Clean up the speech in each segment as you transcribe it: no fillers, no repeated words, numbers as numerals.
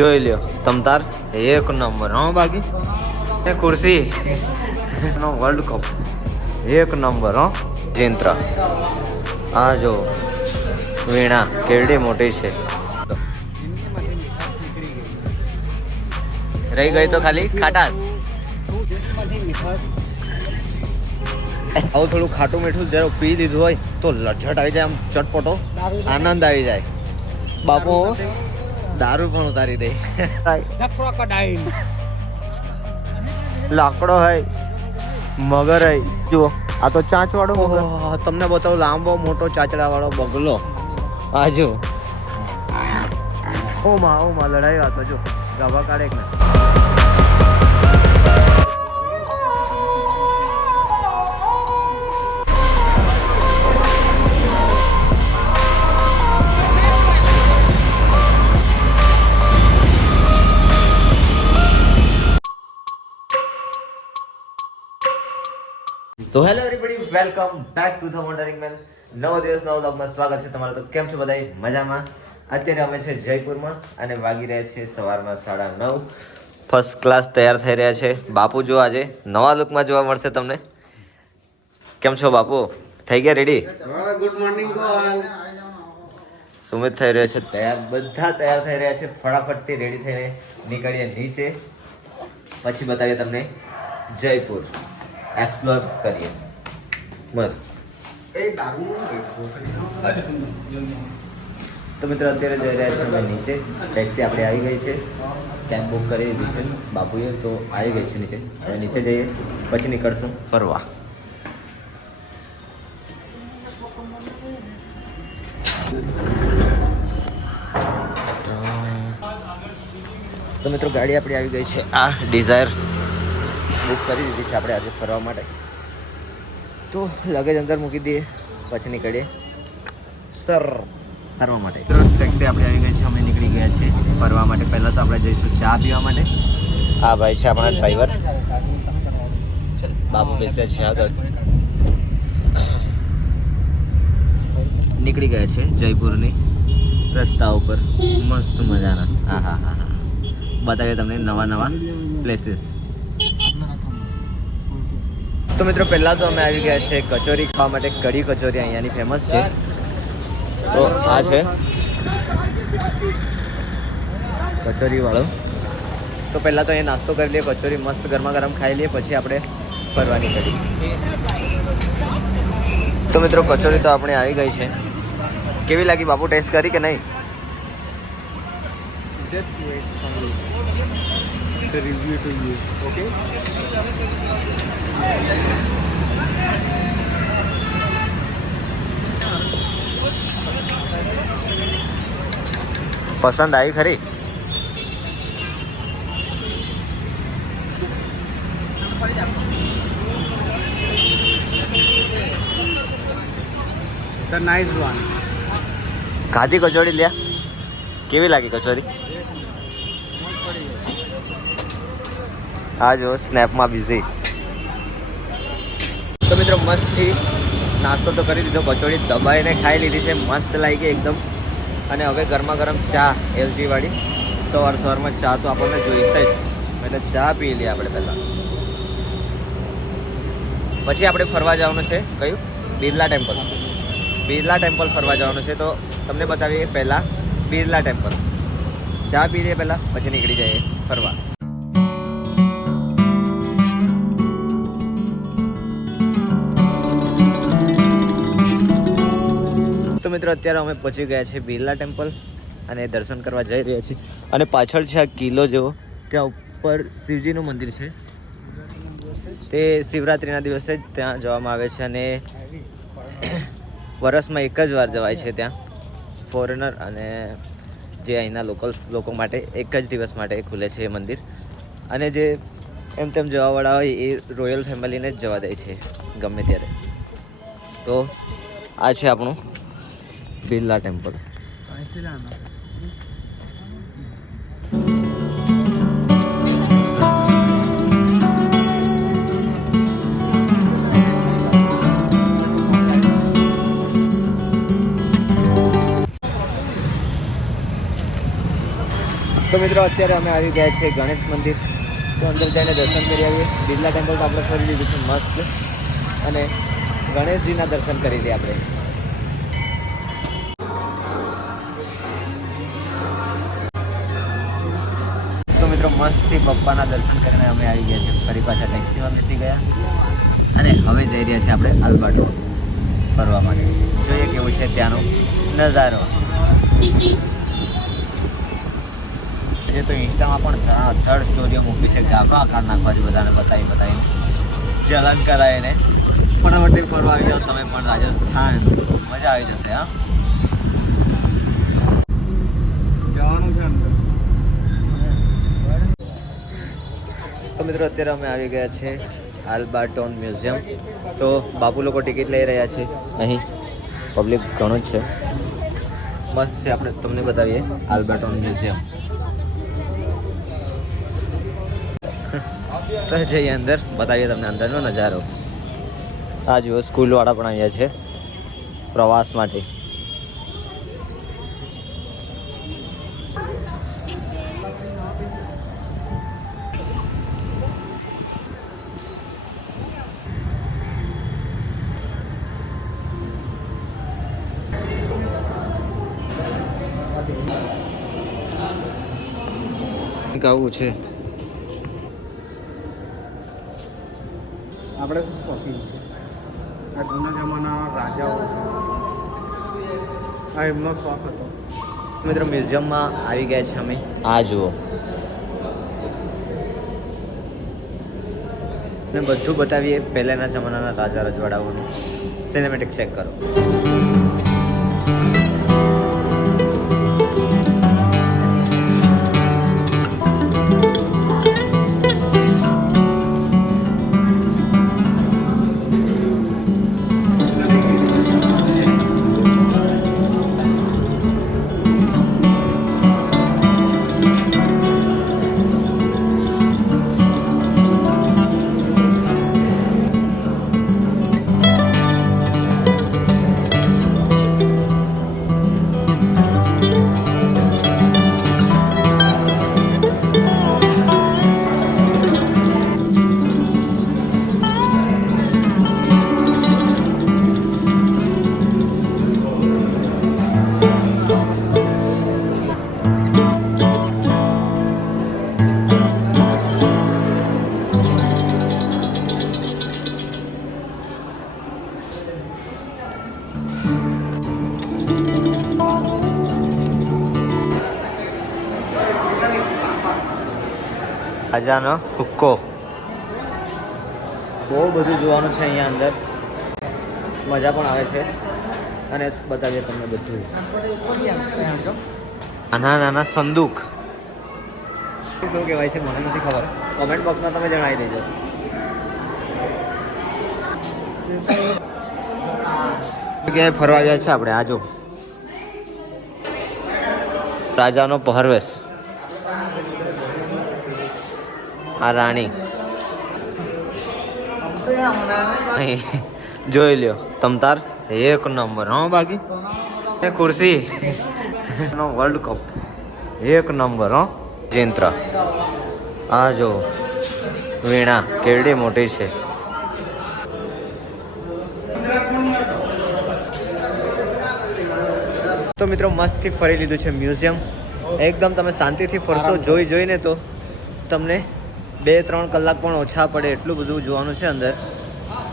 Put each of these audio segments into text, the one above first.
જોઈ લ્યો તમતાર એક નંબર હા બાકી એ ખુરશી નો વર્લ્ડ કપ એક નંબર હો જિંત્ર આ જો વીણા કેવડી મોટી છે રહી ગઈ તો ખાલી ખાટાસ આવું થોડું ખાટું મીઠું જ્યારે પી લીધું હોય તો લજ્જટ આવી જાય આમ ચટપટો આનંદ આવી જાય બાપુ દારૂ પણ ઉતારી દે લાકડો હૈ મગર હૈ જુઓ આ તો ચાંચ વાળો મગર તમને બતાવું લાંબો મોટો ચાચડા વાળો બગલો આ જો ઓમાં લડાઈ વાતો જો ગાભા કાઢે એક ને તો hello everybody welcome back to the wandering man નવો દિવસ નવો વ્લોગમાં સ્વાગત છે તમારું તો કેમ છો બધાય મજામાં અત્યારે અમે છે જયપુરમાં અને વાગી રહ્યા છે સવારમાં 9:30 ફર્સ્ટ ક્લાસ તૈયાર થઈ રહ્યા છે બાપુ જો આજે નવા લુકમાં જોવા મળશે તમને કેમ છો બાપુ થઈ ગયા રેડી ગુડ મોર્નિંગ સુમિત થઈ રહ્યો છે તૈયાર બધા તૈયાર થઈ રહ્યા છે ફટાફટથી રેડી થઈને નીકળીએ નીચે પછી બતાવીએ તમને જયપુર एक्सप्लोर करिए मस्त तो मित्र અત્યારે જઈ રહ્યા છે અમે નીચે ટેક્સી આપણે આવી ગઈ છે કેબ બુક કરી દીધી છે બાપુએ તો આવી ગઈ છે નીચે હવે નીચે જઈએ પછી નીકળશું ફરવા તો મિત્રો ગાડી આપણી આવી ગઈ છે આ ડિઝાયર બુક કરી દીધી છે આપણે આજે ફરવા માટે તો લગેજ અંદર મૂકી દઈએ પછી નીકળીએ સર ફરવા માટે ટેક્સી આપણે આવી ગઈ છે અમે નીકળી ગયા છે ફરવા માટે પહેલાં તો આપણે જઈશું ચા પીવા માટે આ ભાઈ છે આપણા ડ્રાઈવર બાપુ બેસે છે આગળ નીકળી ગયા છે જયપુરની રસ્તા ઉપર મસ્ત મજાના હા હા હા હા બતાવીએ તમને નવા પ્લેસીસ તો મિત્રો પહેલાં તો અમે આવી ગયા છે કચોરી ખાવા માટે કઢી કચોરી અહીંયાની ફેમસ છે તો આ છે કચોરી વાળો તો પહેલાં તો અહીંયા નાસ્તો કરી લઈએ કચોરી મસ્ત ગરમા ગરમ ખાઈ લઈએ પછી આપણે ફરવાની કઢી તો મિત્રો કચોરી તો આપણે આવી ગઈ છે કેવી લાગી બાપુ ટેસ્ટ કરી કે નહીં રિવ્યુ ટુ યુ ઓકે પસંદ આવી ખરી ધ નાઇસ વન ખાધી કચોરી લ્યા કેવી લાગી કચોરી આ જો સ્નેપમાં બિઝી તો મિત્રો મસ્તથી નાસ્તો તો કરી દીધો કચોરી દબાઈને ખાઈ લીધી છે મસ્ત લાગી ગઈ એકદમ અને હવે ગરમા ગરમ ચા એલજી વાળી સવારમાં ચા તો આપણને જોઈશે જ એટલે ચા પી લઈએ આપણે પહેલાં પછી આપણે ફરવા જવાનું છે કયું બિરલા ટેમ્પલ ફરવા જવાનું છે તો તમને બતાવીએ પહેલાં બિરલા ટેમ્પલ ચા પી લઈએ પહેલાં પછી નીકળી જઈએ ફરવા તો મિત્રો અત્યારે અમે પહોંચી ગયા છે બિરલા ટેમ્પલ અને દર્શન કરવા જઈ રહ્યા છીએ અને પાછળ છે આ કિલ્લો જેવો ત્યાં ઉપર શિવજીનું મંદિર છે તે શિવરાત્રિના દિવસે જ ત્યાં જવામાં આવે છે અને વર્ષમાં એક જ વાર જવાય છે ત્યાં ફોરેનર અને જે અહીંના લોકો માટે એક જ દિવસ માટે ખુલે છે એ મંદિર અને જે એમ તેમ જવાવાળા હોય એ રોયલ ફેમિલીને જ જવા દે છે ગમે ત્યારે તો આ છે આપણું બિરલા ટેમ્પલ તો મિત્રો અત્યારે અમે આવી ગયા છીએ ગણેશ મંદિર. તો અંદર જઈને દર્શન કરી આવીએ. બિરલા ટેમ્પલ તો આપણે ફરી લીધું છે મસ્ત, અને ગણેશજીના દર્શન કરી લઈએ આપણે. તો મિત્રો મસ્તથી પપ્પાના દર્શન કરીને અમે આવી ગયા છીએ. ફરી પાછા ટેક્સીમાં બેસી ગયા અને હવે જઈ રહ્યા છીએ આપણે આલ્બર્ટો ફરવા માટે. જોઈએ કેવું છે ત્યાંનો નજારો. જે તો ઇન્સ્ટામાં પણ ધડ સ્ટોરીઓ મૂકી છે, ગાભા કાઢ નાખવા છે બધાને બતાવીને જલન કરાવીને. ફટાફટથી ફરવા આવી જાઓ તમે પણ રાજસ્થાન, મજા આવી જશે. હા, જવાનું છે અંદર. તો મિત્રો અત્યારે અમે આવી ગયા છે આલ્બર્ટોન મ્યુઝિયમ. તો બાપુ લોકો ટિકિટ લઈ રહ્યા છે. અહીં પબ્લિક ઘણું જ છે. મસ્ત છે, આપણે તમને બતાવીએ આલ્બર્ટોન મ્યુઝિયમ. તો જઈએ અંદર, બતાવીએ તમને અંદરનો નજારો. આ જુઓ, સ્કૂલવાળા પણ આવ્યા છે પ્રવાસ માટે. આવું છે. આપણે શું શોખીન છે, આ જૂના જમાના રાજાઓ છે, આ એમનો શોખ હતો. મિત્રો મ્યુઝિયમમાં આવી ગયા છે અમે. આ જુઓ, ને બધું બતાવીએ પહેલાંના જમાનાના રાજા રજવાડાઓનું. સિનેમેટિક ચેક કરો. રાજાનો હુક્કો. બહુ બધું જોવાનું છે અહીંયા અંદર. મજા પણ આવે છે અને બતાવીએ તમને બધું. નાના નાના સંદૂક શું કહેવાય છે મને નથી ખબર. કોમેન્ટ બોક્સમાં તમે જણાવી દેજો. ક્યાંય ફરવા આવ્યા છે આપણે. આ જો રાજાનો પહેરવેશ. આ રાણી જોઈ લ્યો તમતાર, એક નંબર. હા, બાકી ખુરશી નો વર્લ્ડ કપ એક નંબર. હો, જિંત્ર. આ જો વીણા કેવડી મોટી છે. તો મિત્રો મસ્તથી ફરી લીધું છે મ્યુઝિયમ. એકદમ તમે શાંતિથી ફરશો. જોઈને તો તમને 2-3 કલાક પણ ઓછા પડે એટલું બધું જોવાનું છે અંદર.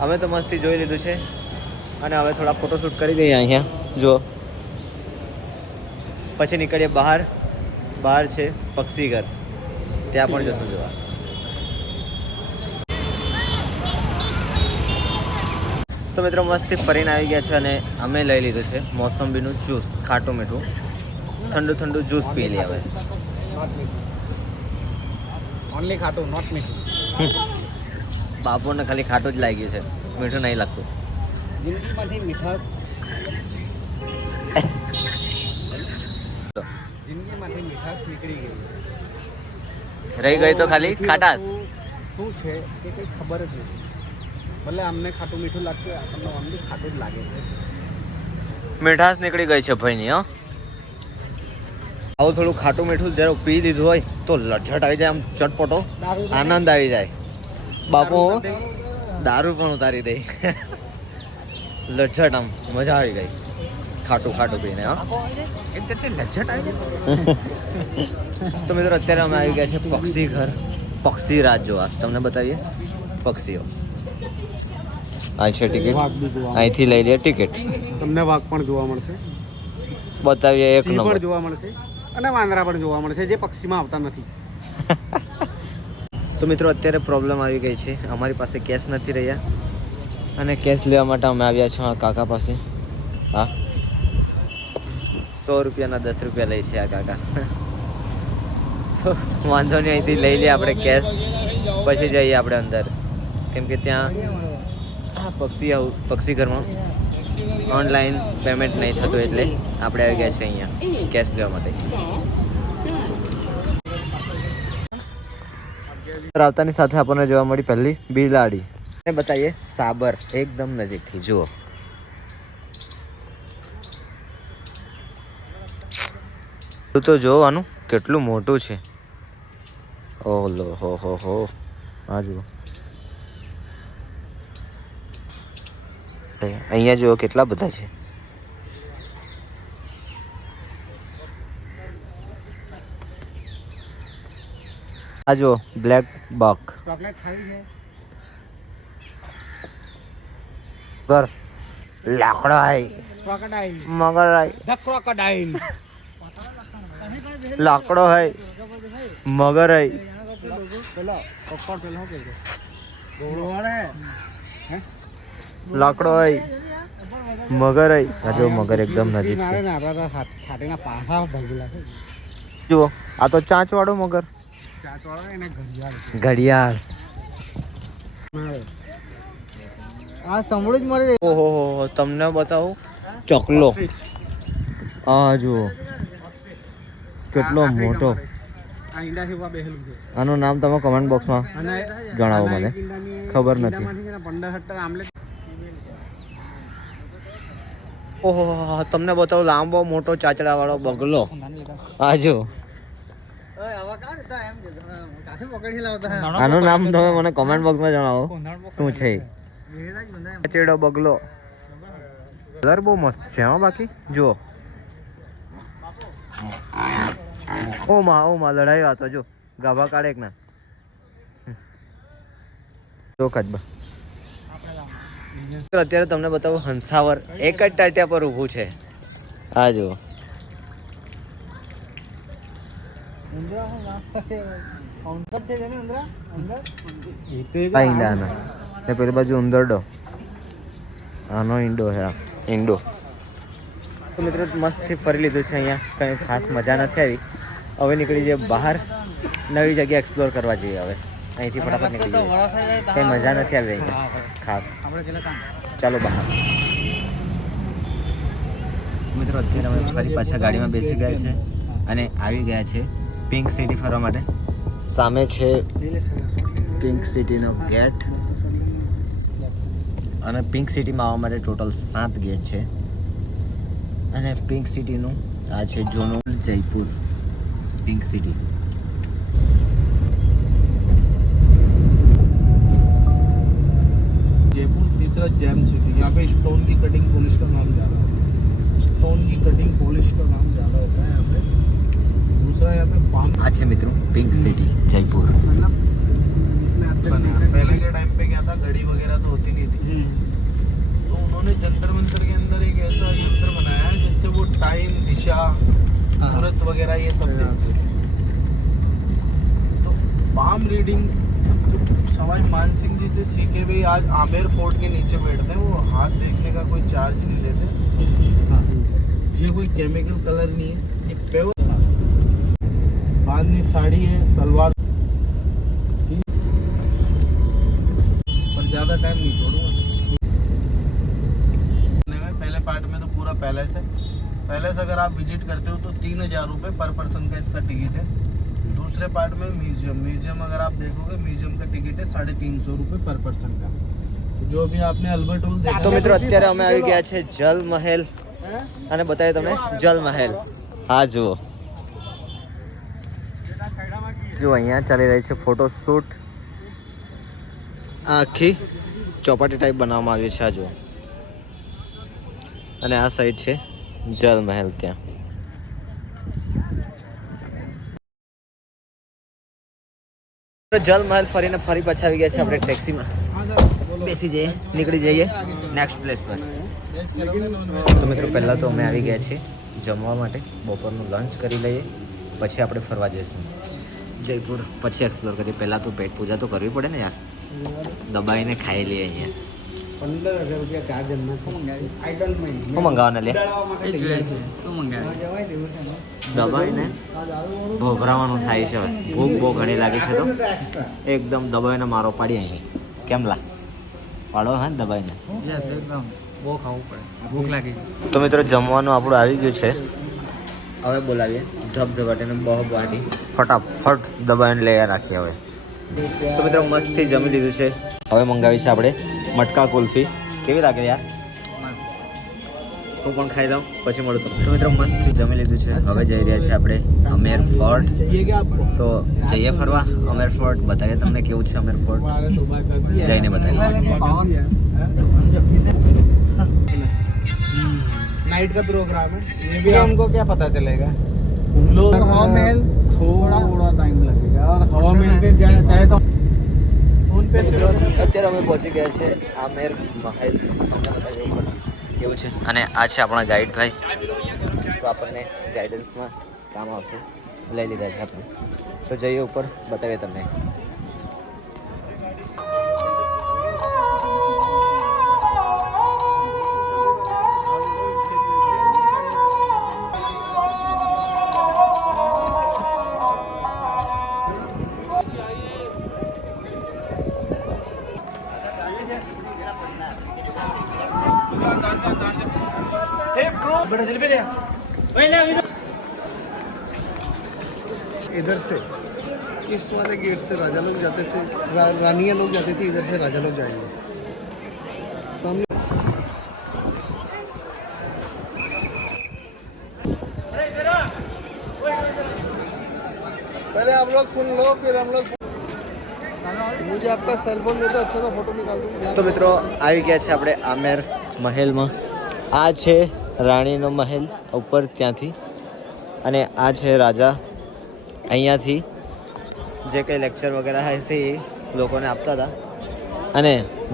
અમે તો મસ્તી જોઈ લીધું છે અને હવે થોડા ફોટોશૂટ કરી દઈએ અહીંયા. જો પછી નીકળીએ બહાર. બહાર છે પક્ષીઘર, ત્યાં પણ જશું જોવા. તો મિત્રો મસ્તી ફરીને આવી ગયા છે અને અમે લઈ લીધું છે મોસંબીનું જ્યુસ. ખાટું મીઠું ઠંડુ ઠંડુ જ્યુસ પી લઈએ હવે. ઓનલી ખાટું, નોટ મીઠું. બાપુને ખાલી ખાટું જ લાગ્યું છે, મીઠું નહીં લાગતું. જિંદગીમાંથી મીઠાશ જિંદગીમાંથી મીઠાશ નીકળી ગઈ. રહી ગઈ તો ખાલી ખાટાશ. શું છે એ કંઈ ખબર જ નથી. ભલે અમને ખાટું મીઠું લાગતું હોય, આપણને ઓનલી ખાટું જ લાગે છે. મીઠાશ નીકળી ગઈ છે ભાઈની. હા, આવું થોડું ખાટું મીઠું જ્યારે પી લીધું હોય તો લજ્જટ આવી જાય, આમ ચટપટો આનંદ આવી જાય. બાપુ દારૂ પણ ઉતારી દે. લજ્જટ આમ મજા આવી ગઈ ખાટું ખાટું પીને. હા લજ્જટ આવી તો મિત્રો અત્યારે અમે આવી ગયા છે પક્ષી ઘર, પક્ષી રાજ જોવા. તમને બતાવીએ પક્ષીઓ. આ છે ટિકિટ, અહીંથી લઈ લે ટિકિટ. તમને વાઘ પણ જોવા મળશે, બતાવીએ એક સિંહ પણ નંબર. જોવા મળશે અને વાંદરા પણ જોવા મળશે, જે પક્ષીમાં આવતા નથી. તો મિત્રો અત્યારે પ્રોબ્લેમ આવી ગઈ છે, અમારી પાસે કેશ નથી રહ્યા અને કેશ લેવા માટે અમે આવ્યા છીએ આ કાકા પાસે. હા 100 રૂપિયાના 10 રૂપિયા લે છે આ કાકા. તો વાંધો નહીં, અહીંથી લઈ લઈએ આપણે કેશ, પછી જઈએ આપણે અંદર, કેમ કે ત્યાં પક્ષી ઘરમાં ઓનલાઈન પેમેન્ટ નહીં થતું, એટલે આપણે આવી ગયા છે અહીંયા કેશ લેવા માટે. આવતાની સાથે આપણને જોવા મળી પહેલી બિલાડી. બતાવીએ સાબર એકદમ નજીકથી. જુઓ તો જોવાનું કેટલું મોટું છે. ઓલો હો આ જુઓ, અહીંયા જુઓ કેટલા બધા છે. આ જુઓ બ્લેક બક. ચોકલેટ ખાવી છે? ઘર લાકડો આઈ, ક્રોકોડાઇલ, મગર આઈ, ધ ક્રોકોડાઇલ. લાકડો હૈ, મગર હૈ, પેલો પપ્પા પેલો શું કહે છે? લાકડો હૈ, મગર હૈ. આ જો મગર એકદમ નજીક મારે છે. ને આપણા છાતીના પાછા ભાગેલા છે. જુઓ આ તો ચાંચ વાળો મગર. ચાચવાળા એને ઘડિયાળ છે. ઘડિયાળ. આ સંભળું જ મળે. ઓહો તમને બતાવું ચકલો. આ જુઓ કેટલો મોટો. આ ઈંડાથી ઉપર બેસેલું છે. આનું નામ તમે કમેન્ટ બોક્સમાં અને જણાવો મને, ખબર નથી. 15-17 આમલેટ. ઓહો તમને બતાવું લાંબો મોટો ચાચડા વાળો બગલો. આ જો આનું નામ તમે મને કોમેન્ટ બોક્સમાં જણાવો શું છે. ચાચડો બગલો. કલર બહુ મસ્ત છે હા. બાકી જુઓ ઓમાં લડાઈ વાતો જો ગાભા કાઢે એક ના જો કદબા. અત્યારે તમને બતાવું હંસાવર એક જ ટાટિયા પર ઊભું છે. આ જુઓ ઈંડાના ને પેલી બાજુ ઉંદરડો. આનો ઈંડો હે આ ઈંડો. તો મિત્રો મસ્તથી ફરી લીધું છે અહીંયા, કંઈ ખાસ મજા નથી આવી. હવે નીકળી જઈએ બહાર, નવી જગ્યા એક્સપ્લોર કરવા જઈએ. હવે અહીંથી ફટાફટ નીકળી જઈએ, કંઈ મજા નથી આવી અહીંયા ખાસ. ચાલો બહાર. મિત્રો અત્યારે અમે ફરી પાછા ગાડીમાં બેસી ગયા છે અને આવી ગયા છે પિંક સિટી ફરવા માટે. સામે છે પિંક સિટીનો ગેટ અને પિંક સિટીમાં આવવા માટે ટોટલ 7 ગેટ છે. અને પિંક સિટીનું આ છે જોનોલ જયપુર पिंक सिटी. जयपुर तीसरा जैम सिटी. यहाँ पे स्टोन की कटिंग पॉलिश का नाम ज़्यादा है. स्टोन की कटिंग पॉलिश का नाम ज़्यादा होता है यहाँ पे. दूसरा यहाँ पे पाम. अच्छा मित्रों पिंक सिटी जयपुर. पहले के टाइम पे क्या था, घड़ी वगैरह तो होती नहीं थी, तो उन्होंने जंतर मंतर के अंदर एक ऐसा यंत्र बनाया है जिससे वो टाइम, दिशा, मुहूर्त वगैरह ये सब देखते. तो पाम रीडिंग सवाई मानसिंह जी से सीखे हुए आज आमेर फोर्ट के नीचे बैठते हैं. वो हाथ देखने का कोई चार्ज नहीं लेते. ये कोई केमिकल कलर नहीं है, ये प्योर. बांधनी साड़ी है, सलवार, पर ज़्यादा टाइम नहीं छोड़ूंगा. पहले पार्ट में तो पूरा पैलेस है. पैलेस अगर आप विजिट करते हो तो 3000 रुपये पर पर्सन का इसका टिकट है. दूसरे पार्ट में म्यूजियम अगर आप देखोगे, म्यूजियम का टिकट है 350 रुपये पर पर्सन का. तो जो भी आपने अल्बर्ट हॉल देखा. तो मित्रों અત્યારે અમે આવી ગયા છે જલ મહેલ અને બતાવીએ તમને જલ મહેલ. હા જુઓ જો અહીંયા ચાલી રહી છે ફોટોશૂટ. આ આખી ચોપાટી ટાઈપ બનાવવામાં આવી છે આ જુઓ. અને આ સાઈડ છે જલ મહેલ. ત્યાં જલ મહેલ ફરીને ફરી પાછા આવી ગયા છે આપણે ટેક્સીમાં. બેસી જઈએ, નીકળી જઈએ નેક્સ્ટ પ્લેસ પર. તો મિત્રો પહેલાં તો અમે આવી ગયા છીએ જમવા માટે. બપોરનું લંચ કરી લઈએ, પછી આપણે ફરવા જઈશું જયપુર. પછી એક્સપ્લોર કરીએ. પહેલાં તો પેટ પૂજા તો કરવી પડે ને યાર. દબાઈને ખાઈ લઈએ અહીંયા. 15,000 રૂપિયા ચાર્જ એમને શું મંગાવવાના લે દબાઈને ભોભરાવાનું થાય છે. ભૂખ બહુ ઘણી લાગી છે તો એકદમ દબાઈને મારો પાડી અહીં. કેમ લા પાડો હા ને દબાઈને. બહુ ખાવું પડે, ભૂખ લાગી. તો મિત્રો જમવાનું આપણું આવી ગયું છે. હવે બોલાવીએ ધબધબાટીને બહુ બાટી ફટાફટ દબાઈને લઈ રાખીએ હવે. તો મિત્રો મસ્તથી જમી લીધું છે. હવે મંગાવી છે આપણે મટકા કુલ્ફી. કેવી લાગે યાર? હું પણ ખાઈ દઉં પછી મળું તમને. તો મિત્રો મસ્તથી જમી લીધું છે. હવે જઈ રહ્યા છીએ આપણે અમેર ફોર્ટ. તો જઈએ ફરવા અમેર ફોર્ટ. બતાવીએ તમને કેવું છે અમેર ફોર્ટ. જઈને બતાવીએ. नाइट का प्रोग्राम है, ये भी हमको क्या पता चलेगा. हम लोग हवा महल थोड़ा टाइम लगेगा और हवा महल पे जाए तो फोन पे. અત્યારે અમે પહોંચી ગયા છે આમેર મહેલ. તમને બતાવીએ ઉપર કેવું છે. અને આ છે આપણા ગાઈડ ભાઈ. તો આપણને ગાઈડન્સમાં કામ આવશે. લઈ લીધા છે આપણે. તો જઈએ ઉપર, બતાવીએ તમને. इधर से इस वाले गेट से राजा लोग जाते थे, रानियाँ लोग जाती थी. इधर से राजा लोग जाएंगे. सामने पहले आप लोग सुन लो, फिर हम लोग. मुझे आपका सेल फोन दे दो, अच्छा सा फोटो निकाल दूँ. તો મિત્રો આવી ગયા છે આપણે આમેર મહેલમાં. આ છે રાણીનો મહેલ ઉપર ત્યાંથી. અને આ છે રાજા. અહીંયાથી જે કંઈ લેક્ચર વગેરે હશે એ લોકોને આપતા હતા. અને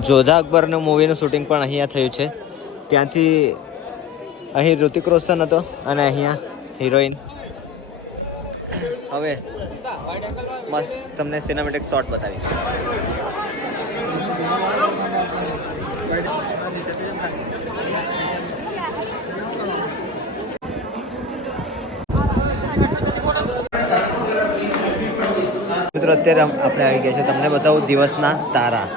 જોધા અકબરનું મૂવીનું શૂટિંગ પણ અહીંયા થયું છે. ત્યાંથી અહીં ઋતિક રોશન હતો અને અહીંયા હિરોઈન. હવે મસ્ત તમને સિનેમેટિક શોટ બતાવી. મિત્રો અત્યારે આપણે આવી ગયા છે. તમને બતાવું દિવસના તારા.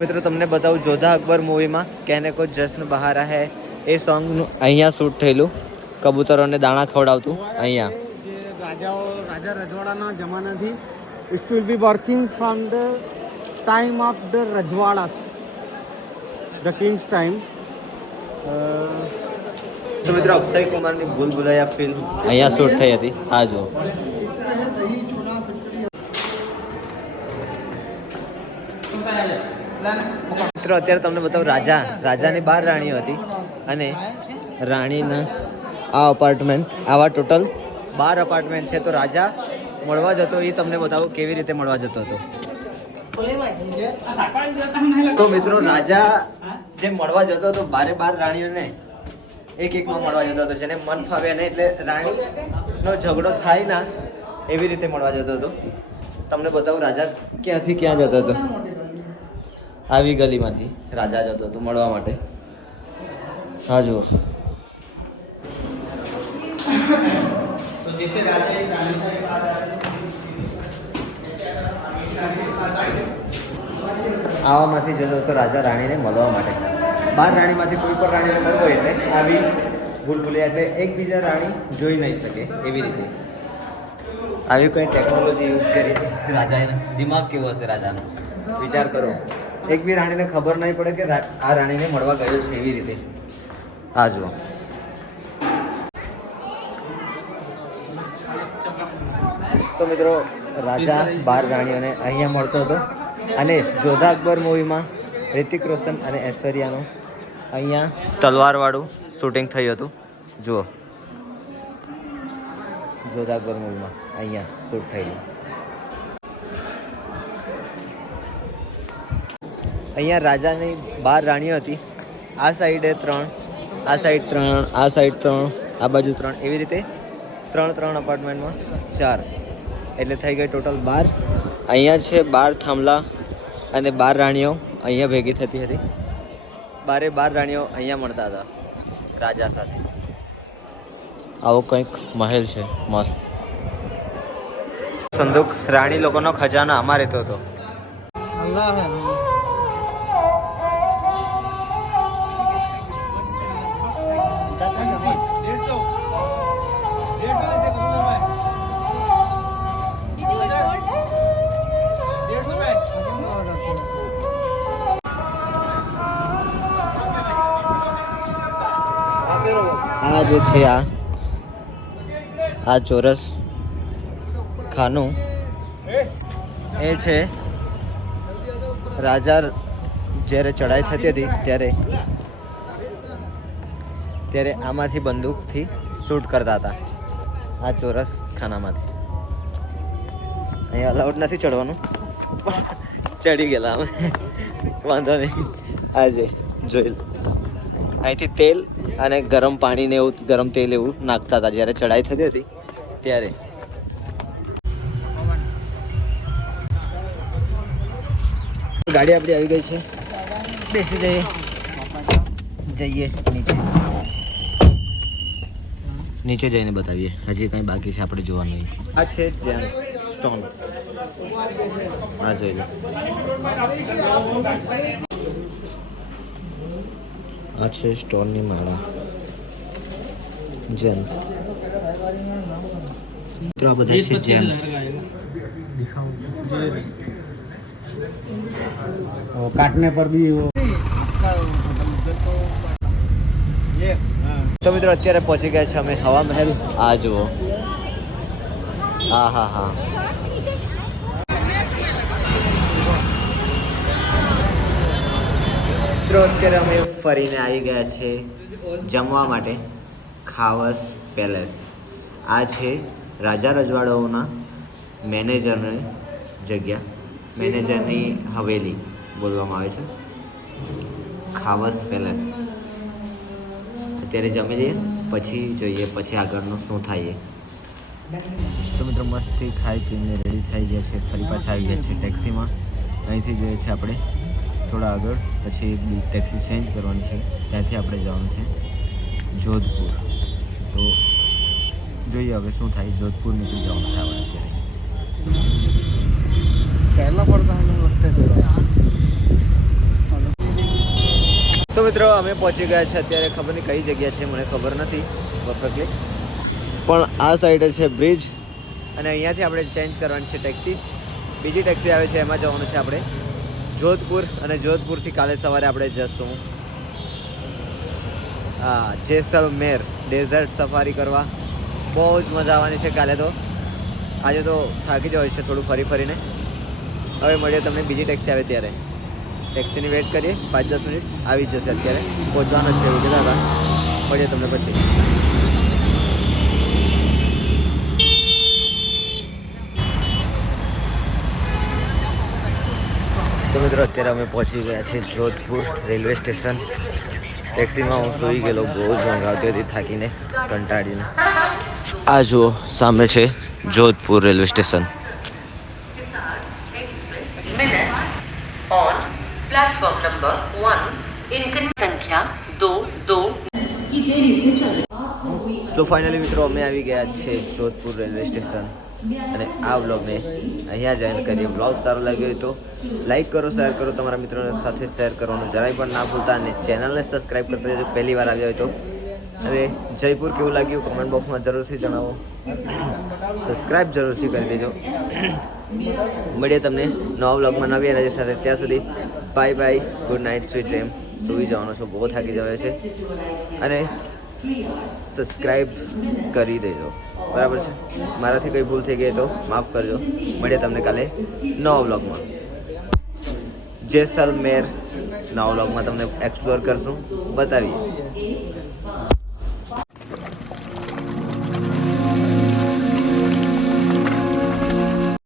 મિત્રો તમને બતાવું જોધા અકબર મૂવીમાં કહેને કો જશ્ન બહારા હૈ એ સોંગનું અહીંયા શૂટ થયેલું. કબૂતરોને દાણા ખવડાવતું અહીંયા. રાજા રજવાડાના જમાનાથી it will be working from the time of the રજવાડાસ, ધ કિંગ્સ ટાઈમ. તો મિત્રો અક્ષય કુમારની ભૂલ ભુલૈયા ફિલ્મ અહીંયા શૂટ થઈ હતી. આ જુઓ. મિત્રો અત્યારે તમને બતાવું રાજાની 12 રાણીઓ હતી. અને રાણીના આ અપાર્ટમેન્ટ, આવા ટોટલ 12 અપાર્ટમેન્ટ છે. તો રાજા મળવા જતો એ તમને બતાવું કેવી રીતે મળવા જતો હતો. તો મિત્રો રાજા જે મળવા જતો હતો 12 રાણીઓને એક-એકમાં મળવા જતો હતો. જેને મન ફાવે ને એટલે રાણીનો ઝઘડો થાય ના એવી રીતે મળવા જતો હતો. તમને બતાવું રાજા ક્યાંથી ક્યાં જતો હતો. આવી ગલીમાંથી રાજા જતો હતો મળવા માટે. હા જુઓ. આવામાંથી જતો હતો રાજા રાણીને મળવા માટે. 12 રાણીમાંથી કોઈ પણ રાણીને મળવો એટલે આવી ભૂલ ભૂલ્યા એટલે એકબીજા રાણી જોઈ નહીં શકે એવી રીતે આવી કોઈ ટેકનોલોજી યુઝ કરી રાજાએ. દિમાગ કેવો હશે રાજાનો વિચાર કરો. એક બી રાણીને ખબર નહીં પડે કે આ રાણીને મળવા ગયો છે એવી રીતે. આ જુઓ. તો મિત્રો રાજા 12 રાણીઓને અહીંયા મળતો હતો અને જોધા અકબર મૂવીમાં રિતિક રોશન અને ઐશ્વર્યાનું અહીંયા તલવારવાળું શૂટિંગ થયું હતું. જુઓ, જોધા અકબર મૂવીમાં અહીંયા શૂટ થયેલું. અહીંયા રાજાની 12 રાણીઓ હતી. આ સાઈડે 3, આ સાઈડ 3, આ સાઈડ 3, આ બાજુ 3, એવી રીતે 3 અપાર્ટમેન્ટમાં 4, એટલે થઈ ગઈ ટોટલ 12. અહીંયા છે 12 થાંભલા અને 12 રાણીઓ અહીંયા ભેગી થતી હતી. 12 રાણીઓ અહીંયા મળતા હતા રાજા સાથે. આવો કંઈક મહેલ છે મસ્ત. સંદૂક રાણી લોકોનો ખજાનો આમાં રહેતો હતો. આ જે છે આ ચોરસ ખાનું એ છે રાજા જ્યારે ચડાઈ થતી હતી ત્યારે આમાંથી બંદૂકથી શૂટ કરતા હતા. આ ચોરસ ખાનામાંથી. અહીંયા અલાઉડ નથી ચડવાનું, ચડી ગયેલા અમે, વાંધો નહીં. આજે જોઈ લો, અહીંથી તેલ અને ગરમ પાણી ને એવું, ગરમ તેલ એવું નાખતા હતા જ્યારે ચડાઈ થતી હતી ત્યારે. ગાડી આપણી આવી ગઈ છે, બેસી જઈએ નીચે જઈને બતાવીએ. હજી કંઈ બાકી છે આપણે જોવાનું નહીં. આ છે જેમ સ્ટોન, આ જોઈ લો. આ છે સ્ટોનની માળા જેમ્સ. મિત્રો આ બધા છે જેમ્સ. काटने पर भी वो તો મિત્રો અત્યારે પહોંચી ગયા છે અમે હવા મહેલ. આ જુઓ, હા. મિત્રો અત્યારે અમે ફરીને આવી ગયા છે જમવા માટે ખાવસ પેલેસ. આ છે રાજા રજવાડાઓના મેનેજરની જગ્યા, મેનેજરની હવેલી બોલવામાં આવે છે, ખાવસ પેલેસ. અત્યારે જમી લઈએ, પછી જોઈએ પછી આગળનું શું થાય. તો મિત્રો મસ્તથી ખાઈ પીને રેડી થઈ ગયા છે, ફરી પાછા આવી ગયા છે ટેક્સીમાં. અહીંથી જોઈએ છે આપણે થોડા આગળ, પછી એક ટેક્સી ચેન્જ કરવાની છે, ત્યાંથી આપણે જવાનું છે જોધપુર. તો જોઈએ હવે શું થાય. જોધપુર નીકળી જવાનું છે આપણે અત્યારે. केरला पड़ता है लगता है. તો મિત્રો અમે પહોંચી ગયા છે અત્યારે. ખબર નહીં કઈ જગ્યા છે, મને ખબર નથી પરફેક્ટલી, પણ આ સાઈડે છે બ્રિજ અને અહીંયાથી આપણે ચેન્જ કરવાની છે ટેક્સી. બીજી ટેક્સી આવે છે, એમાં જવાનું છે આપણે જોધપુર. અને જોધપુરથી કાલે સવારે આપણે જશું જેસલમેર ડેઝર્ટ સફારી કરવા. બહુ જ મજા આવવાની છે કાલે. તો આજે તો થાકી જવાય છે થોડું ફરી ફરીને. હવે મળીએ તમને બીજી ટેક્સી આવે ત્યારે. ટેક્સીની વેઇટ કરીએ 5-10 મિનિટ, આવી જ જશે. અત્યારે પહોંચવાનો છે એવું કીધા હતા. મળીએ તમને પછી. તો મિત્રો અત્યારે અમે પહોંચી ગયા છે જોધપુર રેલવે સ્ટેશન. ટેક્સીમાં હું સૂઈ ગયેલો, બહુ જ ઊંઘ આવતી હતી થાકીને, કંટાળીને. આ જુઓ સામે છે Jodhpur railway station. on platform number 1 in संख्या 22. તો ફાઇનલી મિત્રો અમે આવી ગયા છે જોધપુર રેલવે સ્ટેશન અને આ વ્લોગને અહીંયા જોઈન કરીએ. વ્લોગ સારો લાગ્યો હોય તો લાઈક કરો, શેર કરો, તમારા મિત્રોને સાથે શેર કરવાનું જરાય પણ ના ભૂલતા. અને ચેનલને સબસ્ક્રાઈબ કરતા રહેજો પહેલી વાર આવ્યા હોય તો. અને જયપુર કેવું લાગ્યું કમેન્ટ બોક્સમાં જરૂરથી જણાવો. સબસ્ક્રાઈબ જરૂરથી કરી દેજો. મળીએ તમને નવા વ્લોગમાં નવી એનર્જી સાથે. ત્યાં સુધી bye bye, good night, sweet dream. સૂઈ જવાનો છો, બહુ થાકી જવાય છે. અને સબસ્ક્રાઈબ કરી દેજો, બરાબર છે. મારાથી કંઈ ભૂલ થઈ ગઈ તો માફ કરજો. મળીએ તમને કાલે નવા વ્લોગમાં. જેસલમેર નવા વ્લોગમાં તમને એક્સપ્લોર કરશું, બતાવીએ.